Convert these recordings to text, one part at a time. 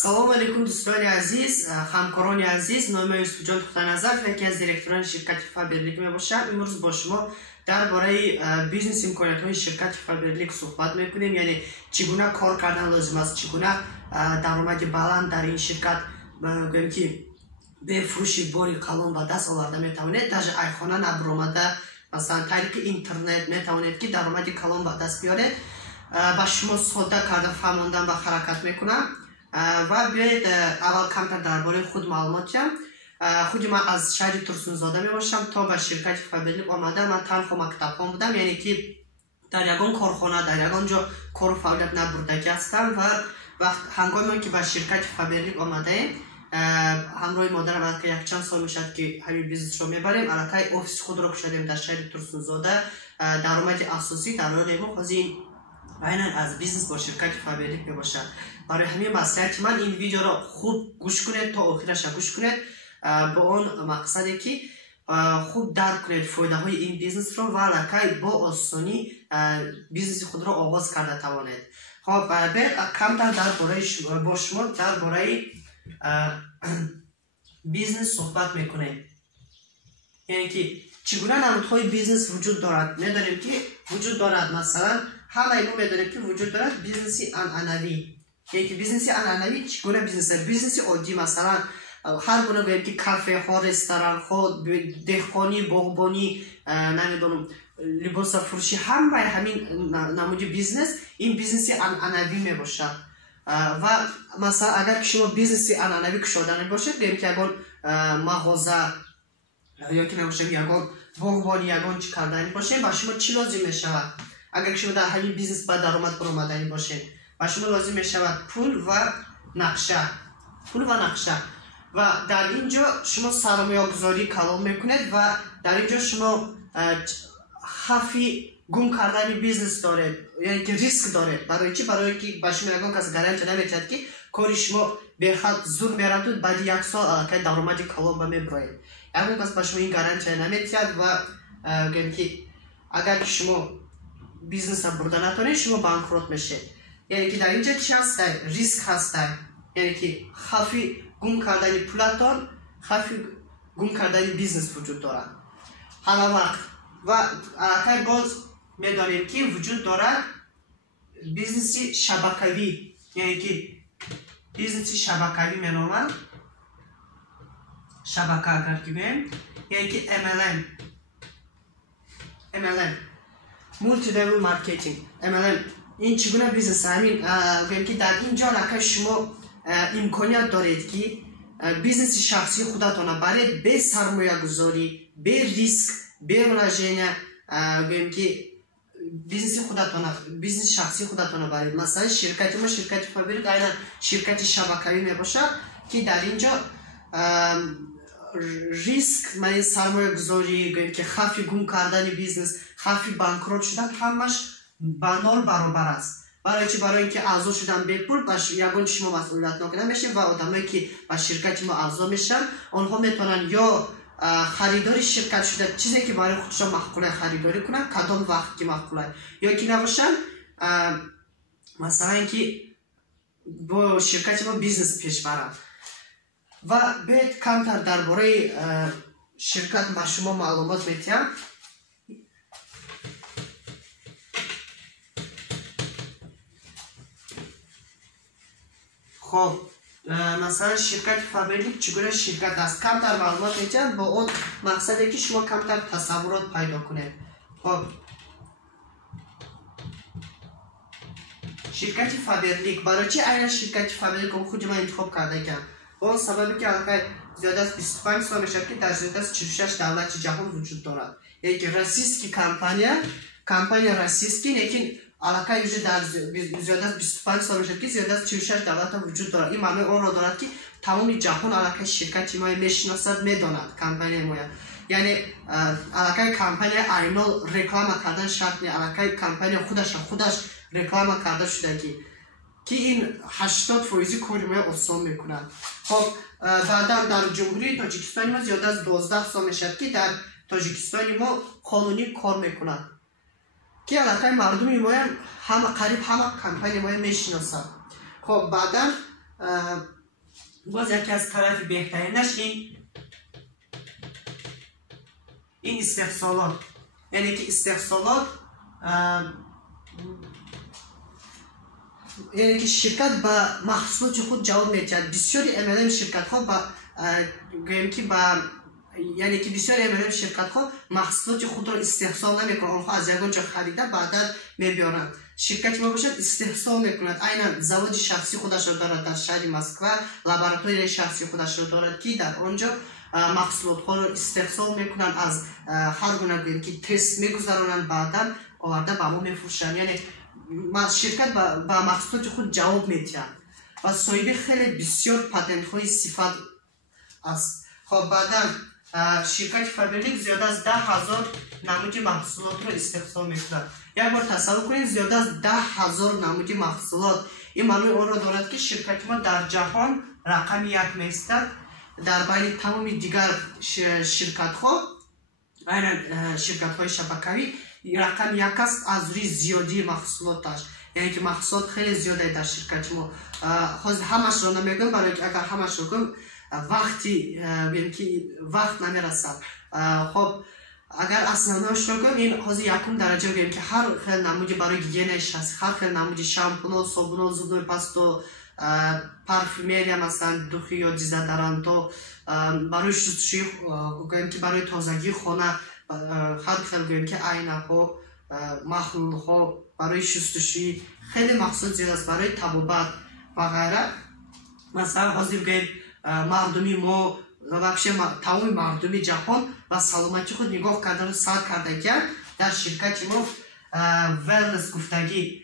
Салому алейкум дӯстони азиз, ҳамкорони азиз, номи Юсуфҷон Тухтаназаров яке аз директорони ширкати Фаберлик мебошам. Имрӯз бо шумо дар бораи бизнес имкониятҳои ширкати Фаберлик суҳбат мекунем, яъне чӣ гуна кор кардан лозим аст, чӣ гуна даромади баланд дар ин ширкат гӯем ки бе фурӯши бори калон ба даст оварда метавонед. даже айхона набиромада масалан тариқи интернет метавонед ки даромади калон ба даст биёред. ба шумо содда карда фаҳмондан ва харакат мекунам. ва биёед аввал камтар дар бораи худ маълумот диҳам. худи ман аз шаҳри Турсунзода мебошам. То ба ширкати Фаберлик омада ман танҳо мактабхон будам, яъне ки дар ягон корхона, дар ягон ҷо кору фаъолият набурдагӣ ҳастам. ва ҳангоме ки ба ширкати Фаберлик омадаем, ҳамроҳи модарам аллакай якчанд сол мешавад ки ҳамин бизнесро мебарем. Аллакай офиси худро кушодем дар шаҳри Турсунзода. даромади асосӣ дар роли мо ҳозир айнан аз бизнес бо ширкати Фаберлик мебошад. барои ҳамин маслиҳати ман ин видеоро хуб гӯш кунед, то охираша гӯш кунед, бо он мақсаде ки хуб дарк кунед фоидаҳои ин бизнесро ва аллакай бо осонӣ бизнеси худро оғоз карда тавонед. хоб камтар бо шумо дар бораи бизнес суҳбат мекунем. яъне ки чӣ гуна намудҳои бизнес вуҷуд дорад. медонем ки вуҷуд дорад, масалан ҳамаи мо медонем ки вуҷуд дорад бизнеси анъанавӣ. яъне ки бизнеси анъанавӣ чӣ гуна бизнесаст? бизнеси оддӣ, масалан ҳар гуна гӯем ки кафеҳо, ресторанҳо, деҳқонӣ, боғбонӣ, намедонам либосафурӯшӣ, ҳамаи ҳамин намуди бизнес ин бизнеси анъанавӣ мебошад. ва масалан агар ки шумо бизнеси анъанавӣ кушода мебошед, гӯем ки ягон мағоза ёки набошем ягон боғбонӣ, ягон чӣ кардани бошем, ба шумо чӣ лозим мешавад? агар шумо дар ҳамин бизнес ба даромад баромаданӣ бошед, ба шумо лозим мешавад пул ва нақша. ва дар ин ҷо шумо сармоягузорӣ калон мекунед ва дар ин ҷо шумо хавфи гум кардани бизнес доред, яъне ки риск доред. барои чӣ? барое ки ба шумо ягон кас гарантия наметиҳад ки кори шумо бехат зуд меравад, баъди як сол аллакай даромади калон ба мебироед. ягон кас ба шумо ин гарантия наметиҳад ва гӯем ки агар ки шумо бизнеса бурда натонед, шумо банкрот мешед. яъне ки дар ин ҷо чӣ ҳастай? риск ҳастай. яъне ки хавфи гум кардани пулатон, хавфи гум кардани бизнес вуҷуд дорад ҳама вақт. ва аллакай боз медонем ки вуҷуд дорад бизнеси шабакавӣ. яъне ки бизнеси шабакавӣ меноманд. шабака агар ки гӯем, яъне ки MLM multi level marketing. MLM ин чӣ гуна бизнес? ҳамин гӯем ки дар ин ҷо аллакай шумо имконият доред ки бизнеси шахсии худатона баред бе сармоягузорӣ, бе риск, бе вложения. гӯем ки бизнеси шахсии худатона баред. масалан ширкати мо, ширкати Фаберлик, айнан ширкати шабакавӣ мебошад ки дар ин ҷо риск, маъни сармоягузорӣ, гӯем ки хавфи гум кардани бизнес, хавфи банкрот шудан ҳамаш ба 0 баробар аст. барои чӣ? барои ин ки аъзо шудан бепул ба ягон шумо масъулиятнок намешед ва одамое ки ба ширкати мо аъзо мешаванд, онҳо метавонанд ё харидори ширкат шуда чизе ки барои худшон маъқулай харидорӣ кунанд, кадом вақт ки маъқулай, ё ки набошанд масалан ки бо ширкати мо бизнес пеш баранд. ва биёед камтар дар бораи ширкат ба шумо маълумот медиҳам. хоб масалан ширкати Фаберлик чӣ гуна ширкат аст? камтар маълумот медиҳам бо он мақсаде ки шумо камтар тасаввурот пайдо кунед. хоб ширкати Фаберлик, барои чӣ айнан ширкати Фаберлик худи ман интихоб карда кардам? он сабаби ки аллакай зиёда аз 25 сол мешавад ки дар зиёда аз 46 давлати ҷаҳон вуҷуд дорад. яъне ки российский компания российский, лекин аллакай уже дар зиёда аз 25 сол мешавад ки зиёда аз 46 давлата вуҷуд дорад. ин маънои онро дорад ки тамоми ҷаҳон аллакай ширкати моя мешиносад, медонад компанияи моя. яъне аллакай компания айнол реклама кардан шарт не, аллакай компания худаш реклама карда шудагӣ ки ин 80% кори моя осон мекунад. хоб баъдан дар ҷумҳурии Тоҷикистони мо зиёда аз 12 сол мешавад ки дар Тоҷикистони мо қонунӣ кор мекунад ки аллакай мардуми моям қариб ҳама компания моя мешиносад. خب بعدا باز یکی از طرف بهترینش این استحصالات، یعنی که استحصالات یعنی که شرکت با محصولات خود جواب میدهد. بسیاری MLM شرکت ها با یعنی که بسیاری MLM شرکت ها محصولات خود را استحصال نمیکنند، آنها از یگان جا خریده بعدا میبیارند. شرکت ما باشد استحصال میکند، عیناً زواد شخصی خودش را دارد در شهر مسکو، لابراتوری شخصی خودش را دارد که در آنجا محصولات ها را استحصال میکنند، از هر گونه که تست میگذارند بعدا آورده با ما میفروشند. یعنی شرکت با محصولات خود جواب میدهد و صاحب خیلی بسیار پتنت های صفت است. خب بعدا شرکت فابریک زیاد از 10,000 نمود محصولات را استحصال میکند. یک بار تصور کنید زیاد از 10,000 نمود محصولات، این معنی آن را دارد که شرکت ما در جهان رقم یک میستد. در بین تمام دیگر شرکت ها، شرکت های شبکه‌ای، رقم یک است از روی زیادی محصولاتش. یعنی که محصولات خیلی زیاده در شرکت ما. همش را نمیگم، برای که اگر همش را گم وقت نمیرسد. خب اگر اصلاش را گم، این حاضر یکم درجه بگیم که هر خیلی نمودی برای گینش هست، هر خیلی نمودی شامپونو، صابونو، زودوی پاستو، پارفومریا مثلا دوخی یا دیزودرانتو، برای شستشویی گویم که برای تازگی خانه، هر خیلی گویم که آینه ها، محلول ها، برای شستشویی خیلی محصول زیاد است، برای طبابت و غیره. مثلا حاضر گویم مردمی ما و تمام مردمی جهان و سلامتی خود نگاه کردن و سر کرده که در شرکت ما ولنس گفتگی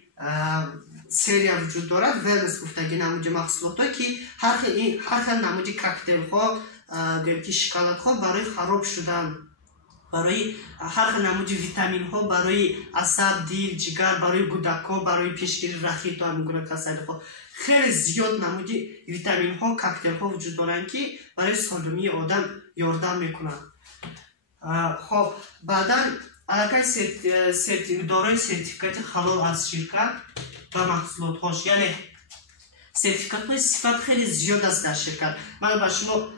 سریا وجود دارد. ولنس گفتگی نموده محصولات ها که هر خیلی نموده کاکتیل ها، شکلات ها برای خراب شدن، برای هر خیلی نموده ویتامین ها برای عصب، دل، جگر، برای کودک ها، برای پیشگیری رخیت و همین کسایی ها، خیلی زیاد نمودی ویتامین ها، کاکتیل ها وجود دارند که برای سالمی آدم یاردم میکنند. خب بعدا علاقه دارای سرتیفیکات حلال از شرکت و محصولات هاش، یعنی سرتیفیکات های صفت خیلی زیاد است در شرکت. من با شما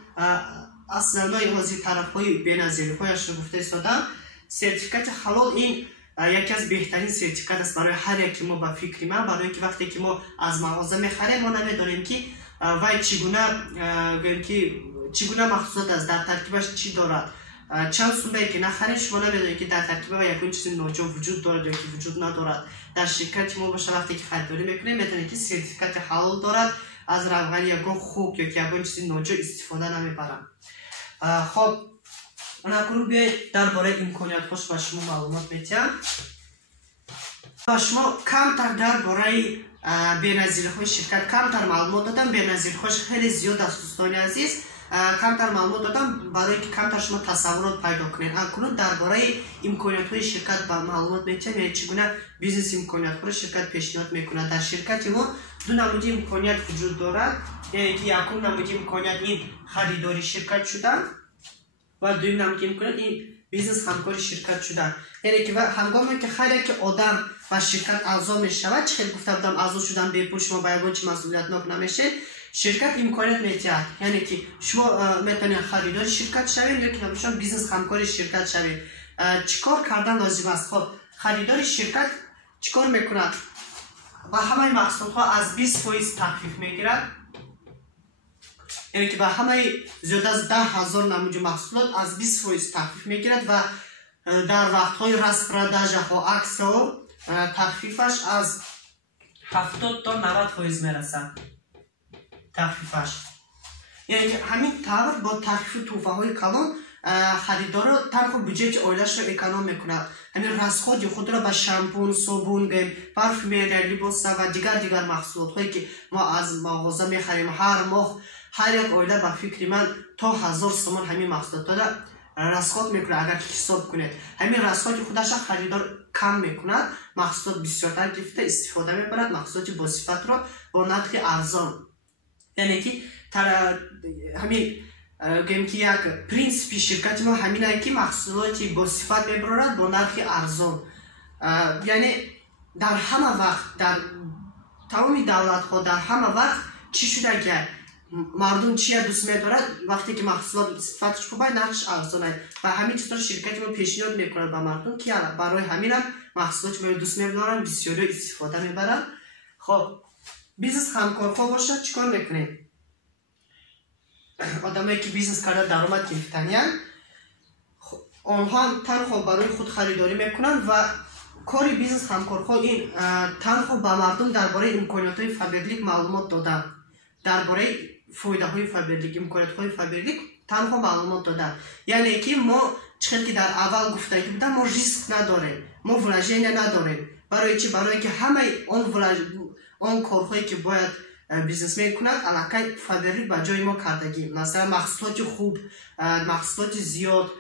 اصلا حاضر طرف های بینظیری هایش رو گفته ایستادم. سرتیفیکات حلال این یکی از بهترین سرتیفیکات است برای هر یکی ما. با فکر من برای اینکه وقتی که ما از مغازه میخریم ما نمیدونیم که وای چگونه محصولات است، در ترکیبش چی دارد، چند سومه که نخریم شما نمیدونید که در ترکیب یکون چیزی ناجا وجود دارد یا که وجود ندارد. در شرکت ما باشه وقتی که خریداری میکنیم میدونید که سرتیفیکات حلال دارد، از روغن یکون خوب یا که یکون چیزی ناجا استفاده نمیبرم. خب اونکرو بیایید درباره امکانیت هاش با شما معلومات میتیم. با شما کمتر درباره بینظیری های شرکت کمتر معلومات دادم. بینظیری هاش خیلی زیاد است دوستان عزیز، کمتر معلومات دادم برای که کمتر شما تصورات پیدا کنید. اکنون درباره امکانیت های شرکت با معلومات میتیم، یعنی چگونه بیزنس امکانیت ها شرکت پیشنهاد میکنه. در شرکت ما دو نمود امکانیت وجود دارد، یعنی که یکم نمود امکانیت این خریداری شرکت شدن و دویم نمود امکانیت این بیزنس همکاری شرکت شدن. یعنی که هنگامی که هر یک آدم و شرکت اعضا میشود، چه خیلی گفته بودم اعضا شدن به پول شما با یگان چی مسئولیتناک نمیشه، شرکت امکانیت میتید. یعنی که شما میتونید خریدار شرکت شوید یا که نمیشون بیزنس همکاری شرکت شوید. چیکار کردن لازم است؟ خب خریدار شرکت چیکار میکند؟ و همه محصولات ها از 20% تخفیف میگیرد، یعنی که به همه زیاده از 10,000 نمود محصولات از 20% تخفیف میگیرد و در وقت های رسپرداژ ها عکس ها تخفیفش از 70 تا 90% میرسد. تخفیفش یعنی که همین طور با تخفیف توفه های کلان خریدار تنها بودجه اویلش را اکانوم میکنه. همین رسخود خود را با شامپون، صابون، پارفومریا، لباس و دیگر محصولات هایی که ما از مغازه میخریم هر ماه هر یک اویله با فکر من تا 1000 تومان همین محصولات را رسخود میکنه. اگر حساب کنید همین رسخود خودش خریدار کم میکند، محصولات بسیارتر گرفته استفاده میبرد، محصولات با صفت را با نرخ ارزان. یعنی که همین گویم که یک پرینسیپی شرکت ما همینه که محصولاتی با صفت میبرد با نرخ ارزان. یعنی در همه وقت در تمام دولت ها در همه وقت چی شده که مردم چی دوست می‌دارن وقتی که محصولات صفتش خوبه نرخش ارزانه و همین چطور شرکت ما پیشنهاد میکنه به مردم که برای همین هم محصولات ما دوست می‌دارن بسیاری استفاده میبرن. خب بیزنس همکارخواه باشه چیکار میکنه؟ آدمایی که بیزنس کرده درآمد گرفتنیان آنها تنها برای خود خریداری میکنن و کاری بیزنس همکارخواه این تنها به مردم درباره امکانات‌های فایبرلینک معلومات دادن، درباره فایده‌های فایبرلینک، امکانات‌های فایبرلینک تنها معلومات دادن. یعنی که ما چقدر که در اول گفته بودم ما ریسک نداریم، ما ولاژینه نداریم. برای چی؟ برای که همه آن کارهایی که باید بیزنس میکنند علاقه فایبرلینک به جای ما کردگی، مثلا محصولات خوب، محصولات زیاد،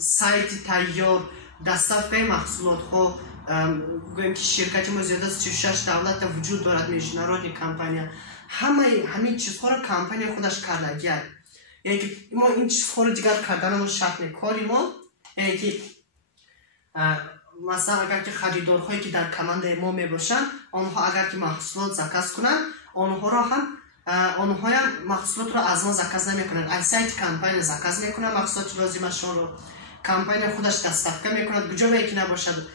سایت تیار، دستافه محصولات ها. گویم که شرکت ما زیاد از 36 دولت وجود دارد، میشنرانی کمپانی همین چیزها را کمپانی خودش کردگی است. یعنی که ما این چیزها رو دیگر کردن ما شکل کاری ما، یعنی که مثلا اگر که خریدارهایی که در کمند ما می باشند آنها اگر که محصولات زکاز کنند آنها هم محصولات را از ما زکاز نمی کنند، از سایت کمپانی زکاز می کنند، محصولات لازمشون رو کمپانی خودش دستافته می کند. کجا باید که نباشد،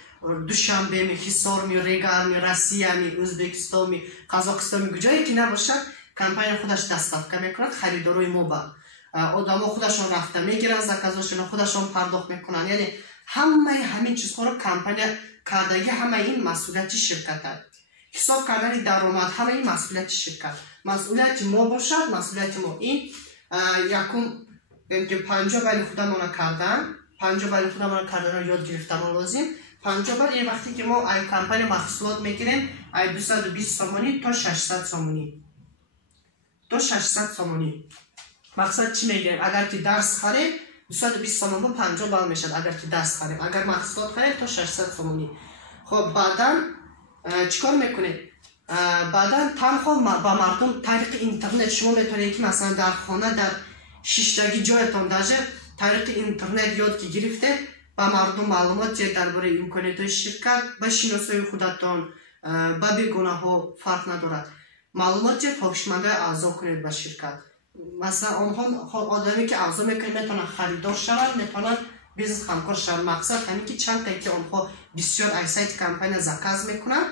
دوشنبه می، حصار می، ریگا می، روسیه می، ازبکستان می، قزاقستان می، کجایی که نباشد کمپانی خودش دستافته می کند. خریدارای ما با آدما خودشون رفته میگیرن زکازشون، خودشون پرداخت میکنن. یعنی همین چیزها رو کمپانی کردگی، همه این مسئولیت شرکت است. حساب کردن درآمد همه این مسئولیت شرکت، مسئولیت ما باشد. مسئولیت ما این یکم که 50 باری خودمون کردن، 50 باری خودمون کردن رو یاد گرفتن لازم. 50 بار این وقتی که ما ای کمپانی محصولات میگیریم ای 220 سامانی تا 600 سامانی، تا 600 سامانی. مقصد چی میگیم؟ اگر که درس خرید 220 سامان با 50 بال میشد اگر که درس خرید، اگر محصولات خرید تا 600 سامانی. خب بعدا چیکار میکنید؟ بعدا تنها با مردم طریق اینترنت شما میتونید که مثلا در خانه در شیشتگی جایتان داشه طریق اینترنت یاد که گرفته با مردم معلومات درباره امکانات شرکت به شناسایی خودتان با بیگانه ها فرق ندارد. معلومات پاکشمنده اعضا کنید به شرکت. مثلا آنها آدمی که اعضا میکنید میتونن خریدار شود، میتونن بیزنس همکار شود. مقصد همین که چند تا که آنها بسیار ای سایت کمپانی زکاز میکنن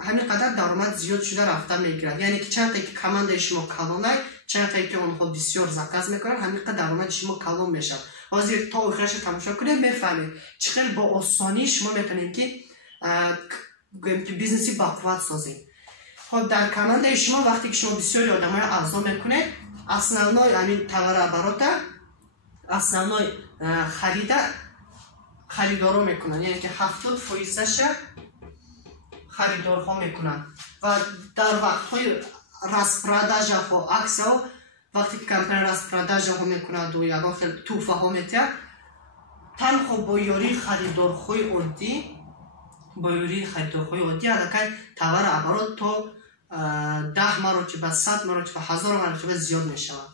همین قدر درآمد زیاد شده رفته میگیرد. یعنی که چند تا که کمند شما کلانه، چند تا که آنها بسیار زکاز میکنن همین قدر درآمد شما کلان میشه. حاضر تا آخرش تماشا کنید میفهمید چقدر با آسانی شما میتونید که بیزنسی باقوت سازید. خب در کمند شما وقتی که شما بسیاری آدمای اعضا میکنید основной همین товарооборота основной خریدارا میکنن، یعنی که 70% خریدارها میکنن و در وقتهای распродажа ها акция ها وقتی که کمپانی распродажа ها میکنند و یا خیلی توفه ها میتید تنها با یاری خریدارهای عادی الکی товарооборот تا 10 مرتبه 100 مرتبه 1000 مرتبه زیاد می شود.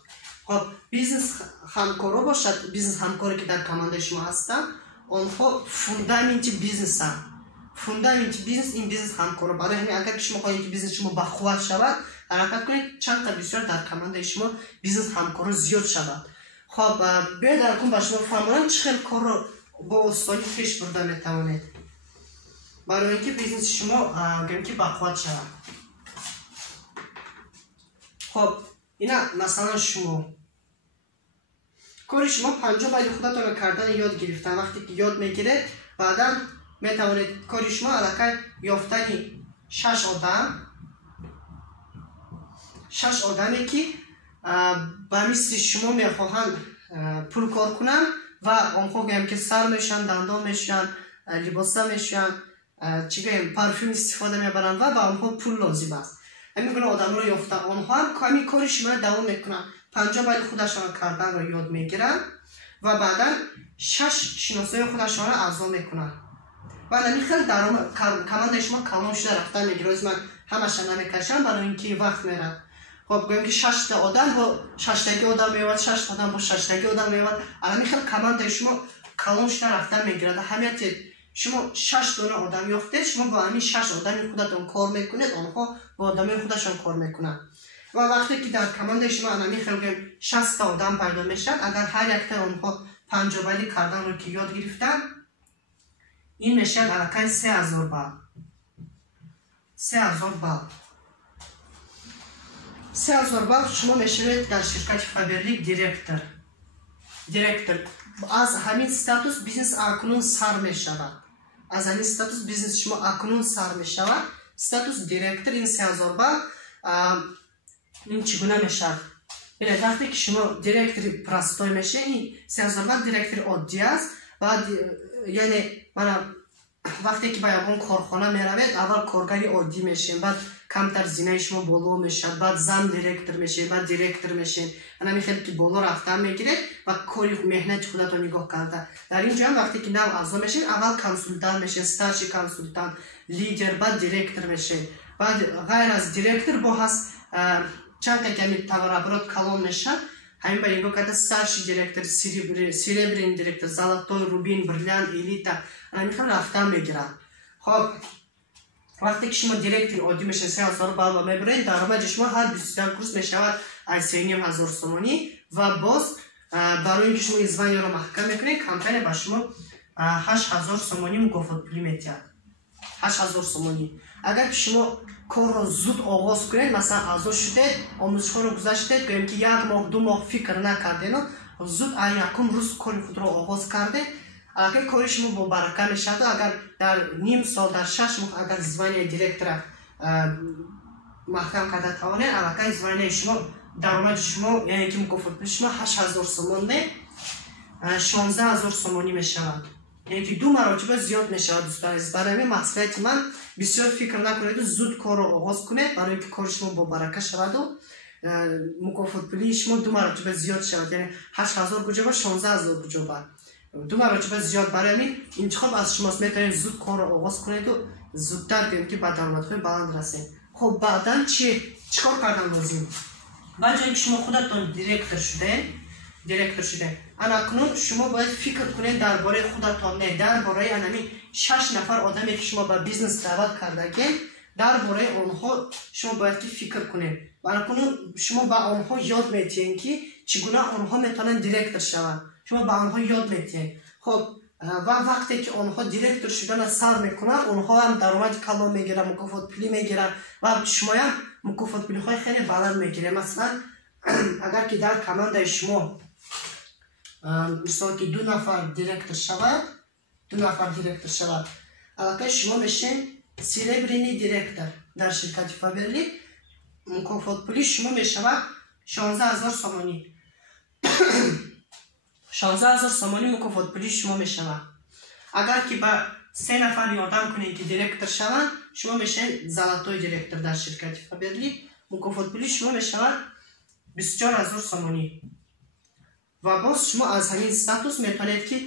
خب بیزنس همکارا باشد، بیزنس همکاری که در کمانده شما هستن آنها فوندامنت بیزنس هم، فوندامنت بیزنس این بیزنس همکارا. برای همین اگر شما خواهید که بیزنس شما بقوت شود حرکت کنید چند تا بسیار در کمانده شما بیزنس همکارا زیاد شود. خب بیاید درکم با شما فهمونم چه کار رو با آسانی پیش برده میتوانید برای اینکه بیزنس شما گم که بقوت شود. خب اینا مثلا شما کاری شما 50 باری خودتون کردن یاد گرفتن. وقتی که یاد میگیرید بعدا میتوانید کاری شما علاقه یافتن 6 آدمی که به مثل شما میخواهند پول کار کنن و آنها گویم که سر میشن، دندان میشن، لباسا میشن، چی گویم پرفیوم استفاده میبرن و به آنها پول لازم است. همین گونه آدم رو یافتن آنها هم کمی کاری شما دوام میکنن، 50 باری خودشان کردن رو یاد میگیرن و بعدا 6 شناسای خودشان رو اعضا میکنن و همین خیلی درآمد کمند شما کلان شده رفتن میگیره. از من همش نمیکشم برای اینکه وقت میره. خب گویم که 6 تا آدم با 6 تایی آدم میاد، 6 آدم با 6 تایی آدم میاد، الان خیلی کمند شما کلان شده رفتن میگیره. اهمیت شما 6 دونه آدم یافتید، شما با همین 6 آدم خودتون کار میکنید، آنها با آدم خودشون کار میکنن. و وقتی که در کماند شما انمی خیلی 60 آدم پیدا میشد، اگر هر یک تا آنها 5 بلی کردن رو که یاد گرفتن، این میشه علاقه 3000 بال. 3000 بال. 3000 بال شما میشوید در شرکت فابرلیک دیرکتور. دیرکتور از همین استاتوس بیزنس اکنون سر میشود. از همین استاتوس بیزنس شما اکنون سر میشود. استاتوس دیرکتور این 3000 بال این چگونه میشد؟ یعنی وقتی که شما دیرکتوری پراستای میشه، این 3000 بال دیرکتور عادی است. بعد یعنی من وقتی که به یکون کارخانه میروید، اول کارگری عادی میشین، بعد کمتر زینه شما بالا میشد، بعد زن دیرکتور میشه، بعد دیرکتور میشین. انا خیلی که بالا رفتن میگیره و کاری مهنت خودتون نگاه کرده. در اینجا هم وقتی که نو اعضا میشین، اول کنسولتان میشین، استارشی کنسولتان، لیدر، بعد دیرکتور میشین. بعد غیر از دیرکتور با هست چند کمی تورابرات کلام میشد. همین با اینگاه کرده старший دیرکتور، серебряный دیرکتور، золотой, рубин, бриллиант, элита. انا خیلی رفتن میگیرن. خب وقتی که شما دیرکتور عادی میشین 3000 بال میبرین، درآمد شما هر 22 کورس میشود 3500 سومانی و باز برای اینکه شما این زبان رو محکم میکنید، کمپانی با شما 8000 سومانی مکافات پولی میدهد. 8000 سومانی. اگر شما کار رو زود آغاز کنید، مثلا اعضا شدید، آموزش‌ها رو گذاشتید، گوییم که 1 ماه 2 ماه فکر نکردین و زود یکم روز کار خود رو آغاز کردید، اگر کاری شما با برکه میشد، اگر در نیم سال در 6 ماه اگر زبان دیرکتور محکم کرده توانید، اگر زبان شما درآمد شما یعنی که مکافات شما 8000 سومانی 16000 سومانی میشود. یعنی که 2 مراتب زیاد میشود دوستان عزیز. برای همین مصلحت من بسیار فکر نکنید و زود کار رو آغاز کنید، برای اینکه کار شما با برکه شود و مکافات پولی شما 2 مراتب زیاد شود. یعنی 8000 گوجه 16000 گوجه 2 مراتب زیاد. برای همین انتخاب از شماست، میتونید زود کار رو آغاز کنید و زودتر بیاید که به درآمدهای بلند رسید. خب بعداً چیکار کردن لازم؟ بعد اینکه شما خودتون دیرکتور شده، اکنون شما باید فکر کنید درباره خودتان، نه درباره انمی 6 نفر آدمی که شما به بیزنس دعوت کردید، درباره آنها شما باید که فکر کنید. و اکنون شما به آنها یاد میدین که چگونه آنها میتونن دیرکتور شوند. شما به آنها یاد میدین. خب و وقتی که آنها دیرکتور شدن سر میکنن، آنها هم درآمد کلام میگیرن، مکافات پولی میگیرن و شما هم مکافات پولی های خیلی بلند میگیرید. مثلا اگر که در کماند شما مثلا که 2 نفر دیرکتور شود، اگر شما میشین серебряный دیرکتور در شرکت فابرلیک، مکافات پولی شما میشود 16000 سومانی. 16000 سومانی مکافات پولی شما میشود. اگر که با 3 نفر یادم کنید که دیرکتور شوند، شما میشین золотой دیرکتور در شرکت فابرلیک، مکافات پولی شما میشود 24000 سومانی. و باز شما از همین استاتوس میتونید که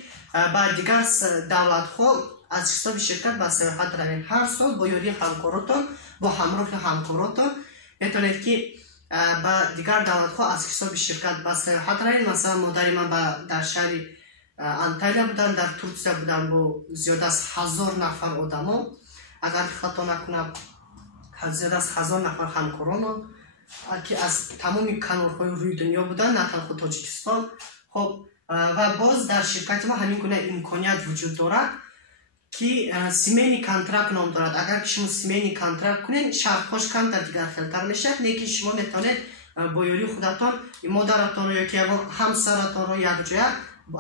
با دیگر دولت ها از حساب شرکت به سیاحت روید. هر سال با یاری همکاراتون، با همراه همکاراتون میتونید که با دیگر دولت ها از حساب شرکت به سیاحت روید. مثلا مادر من در شهر انتالیا بودن، در ترکیه بودن با زیاد از 1000 نفر آدم، اگر خطا نکنم زیاد از 1000 نفر همکاران که از تمام کانال‌های روی دنیا بودن، نه تنها تاجیکستان. خب و باز در شرکت ما همین گونه امکانیت وجود دارد که سیمینی کانترکت نام دارد. اگر که شما سیمینی کانترکت کنید، شرط‌هاش کم در دیگر خیلتر میشه، نه که شما میتونید با یاری خودتان مادرتان رو یا که همسرتان رو یک جای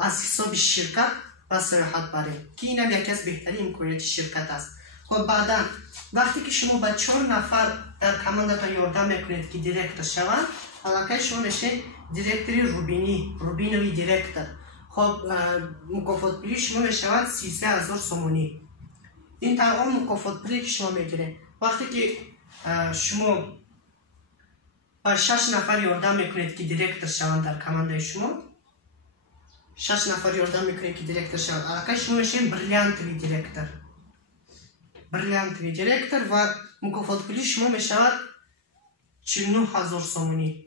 از حساب شرکت به سیاحت برید، که این هم یکی از بهترین امکانیات شرکت است. خب بعدا وقتی که شما با 4 نفر در کماندتان یاردم میکنید که دیرکتور شوند، علاقه شما میشه دیرکتوری روبینوی دیرکتور. خب مکافات پولی شما میشود 13000 سومانی. این تمام مکافات پولی که شما میگیرید. وقتی که شما با 6 نفر یاردم میکنید که دیرکتور شوند در کمانده شما، 6 نفر یاردم میکنید که دیرکتور شوند، علاقه شما میشه بریلیانتوی دیرکتور و مکافات پولی شما میشود 49000 سومانی.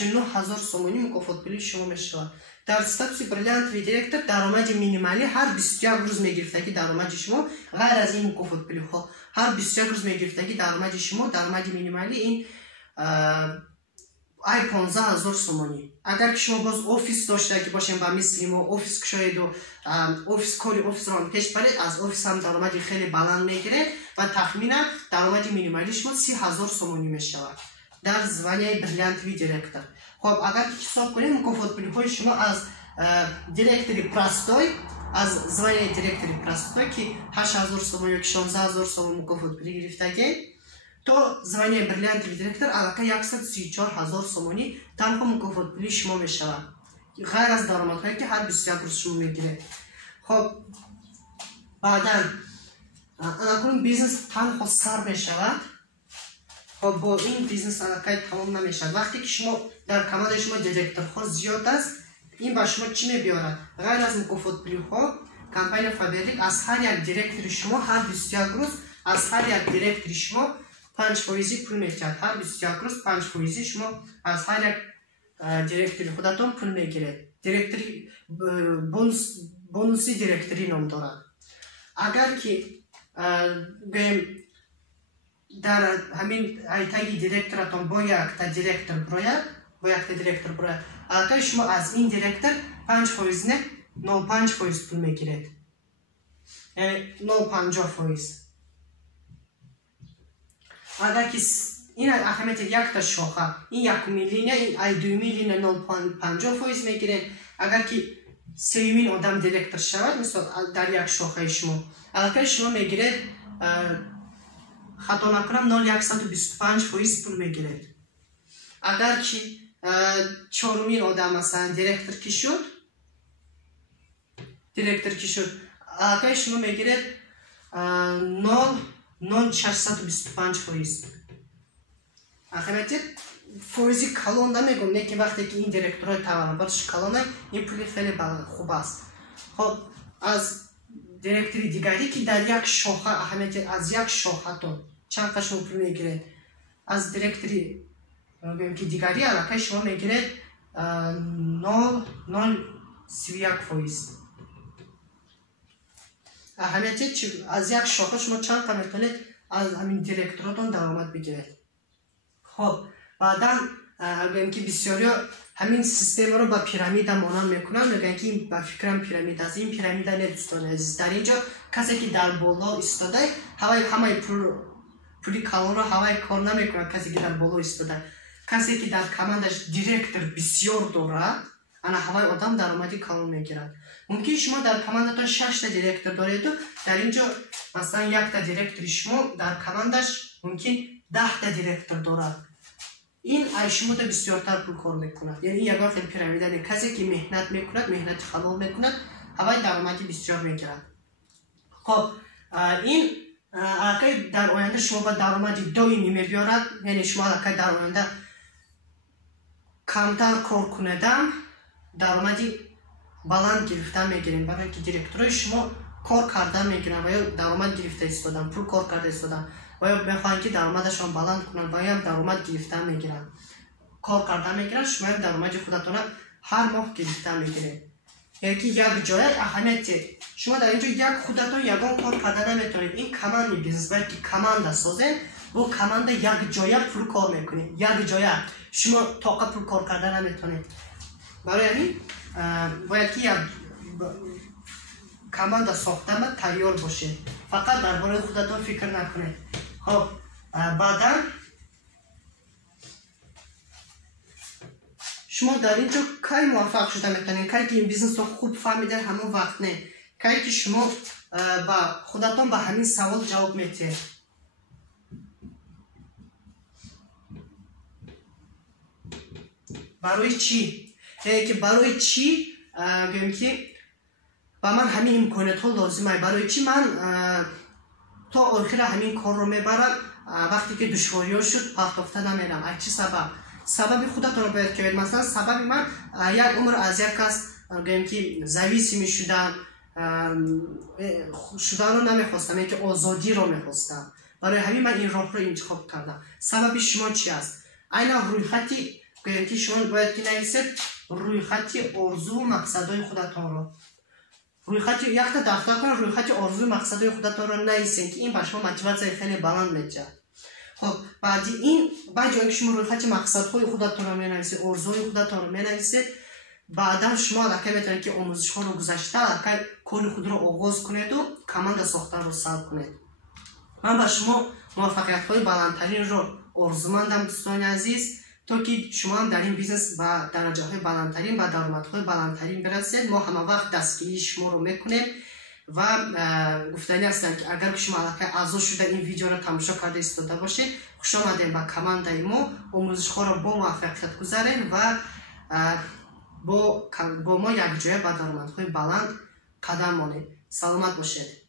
49,000 сомонӣ мукофотпулии шумо мешавад. дар статуси бриллиантови директор даромади минималӣ ҳар 21 рӯз мегирифтаги даромади шумо, ғайр аз ин мукофотпулиҳо ҳар 21 рӯз мегирифтаги даромади шумо, даромади минималӣ ин ай 15,000 сомонӣ. агар ки шумо боз офис доштаги бошем ба мисли мо офис кушоеду офис кори офисро пеш баред, аз офис ҳам даромади хеле баланд мегиред ва тахминан даромади минималӣ шумо 30,000 сомонӣ мешавад дар званияи бриллиантови директор. خب اگر حساب کنیم مکافاتپولی‌های شما از دیرکتوری پرستوی از زوایای دیرکتوری پرستوی که 8,000 سوم یا 16,000 سوم مکافاتپولی گرفتگی تو زوایای بریلیانتوی دیرکتور علاقه 134,000 سومانی تنها مکافاتپولی شما میشود غیر از درآمدهایی که هر 21 روز شما میگیره. خب بعدا اگر بیزنس تنها سر میشود، خب با این بیزنس علاقه تمام نمیشد. وقتی که شما در کماد شما دیرکتور ها زیاد است، این با شما چی میبیارد؟ غیر از مکافاتپولی ها، کمپانی فابریک از هر یک دیرکتور شما هر 21 روز از هر یک دیرکتور شما 5% پول میگیرد. هر 21 روز 5% شما از هر یک دیرکتور خودتون پول میگیرید. دیرکتوری بونوسی دیرکتوری نام دارد. اگر که در همین ایتای دیرکتورتون با یک تا دیرکتور براید، اگر شما از این دیرکتور 5% نه 0.5% پول میگیرید، یعنی 0.50%. اگر که این اهمیت یک تا شاخه این 1 میلیون این ای 2 میلیون 0.50% میگیرید. اگر که 3,000 آدم دیرکتور شود مثلا در یک شاخه شما، اگر شما میگیرید خطا نکنم 0.125% پول میگیرید. اگر که 4,000 آدم مثلا دیرکتور کی شد، اگر شما میگیرید 0.625%. اهمیت فویزی کلان نمیگم، نه که وقتی که این دیرکتورهای تولدش کلانه این پولی خیلی خوب است. خب از دیرکتوری دیگری که در یک شاخه اهمیت از یک شاخه تو چند تا شما پول میگیرید، از دیرکتوری که دیگری علاقه شما میگیرید 0.31%. اهمیت از یک شاخه شما چند تا میتونید از همین دیرکتوراتون درآمد بگیرید. خب بعدا میگم که بسیاری همین سیستم رو با پیرامید مانند میکنن، میگن که این با فکرم پیرامید است. این پیرامید نه دوستان عزیز، در اینجا کسی که در بالا ایستاده همه پولی کلان رو هوای کار نمیکنه. کسی که در بالا ایستاده، کسی که در کماندش دیرکتور بسیار دارد، انا هوای آدم درآمدی کلان میگیرد. ممکن شما در کماندتون 6 تا دیرکتور دارید و در اینجا مثلا یک تا دیرکتور شما در کماندش ممکن 10 تا دیرکتور دارد. این ای شما تا بسیارتر پول کار میکند. یعنی یک وقت پیرامید کسی که مهنت میکند، مهنت حلال میکند، هوای درآمدی بسیار میگیرد. خب این علاقه در آینده شما با درآمدی دائمی میبیارد. یعنی شما علاقه در آینده کمتر کار کنیدم درآمدی بلند گرفتن میگیرین، برای اینکه دیرکتورای شما کار کردن میگیرن و یا درآمد گرفته ایستادن، پول کار کرده ایستادن و یا میخواین که درآمدشون بلند کنن و یا درآمد گرفتن میگیرن، کار کردن میگیرن. شما هم درآمد خودتون هر ماه گرفتن میگیرین. یعنی که یک جای اهمیت شما در اینجا یک خودتون یگان کار کردن نمیتونید. این کماند بیزنس باید که کماند سازین، با کماند یک جای پول کار میکنید. یک جای شما طاقت پول کار کردن نمیتونید. برای همین باید که یک کماند ساختن تیار باشه. فقط درباره خودتون فکر نکنید. خب بعدا شما در اینجا کی موفق شده میتونید؟ کی که این بیزنس رو خوب فهمیدن همون وقت نه. کی که شما با خودتون به همین سوال جواب میدید. برای چی؟ که برای چی بگم که با من همین امکانات ها لازمه؟ برای چی من تا آخر همین کار رو میبرم وقتی که دشواری ها شد پرتافته نمیرم؟ از چی سبب؟ سبب خودتون رو باید که مثلا سبب من یک عمر از یک کس بگم که زویسی می شدن رو نمیخواستم، که آزادی رو میخواستم. برای همین من این راه رو انتخاب کردم. سبب شما چی است؟ این روی خطی گوییم که شما باید که نویسید رویخط آرزو و مقصدهای خودتان را رویخط یک تا دفتر کن رویخط آرزو و مقصدهای خودتان را نویسید که این به شما موتیواسیون خیلی بلند میده. خب بعد جایی که شما رویخط مقصدهای خودتان را مینویسید آرزوهای خودتان را مینویسید بعدا شما لکه میتونید که آموزش ها رو گذشته لکه کار خود را آغاز کنید و کماند ساختن رو سلب کنید. من به شما موفقیت های بلندترین رو آرزومندم دوستان عزیز تا که شما هم در این بیزنس به درجه های بلندترین و درآمدهای بلندترین برسید. ما همه وقت دستگیری شما رو میکنیم و گفتنی هستم که اگر شما لکه اعضا شده این ویدیو را تماشا کرده ایستاده باشید خوش آمدید به کماند ما آموزش ها رو با موفقیت گذارید و با ما یک جای به درآمدهای بلند قدم مانید. سلامت باشید.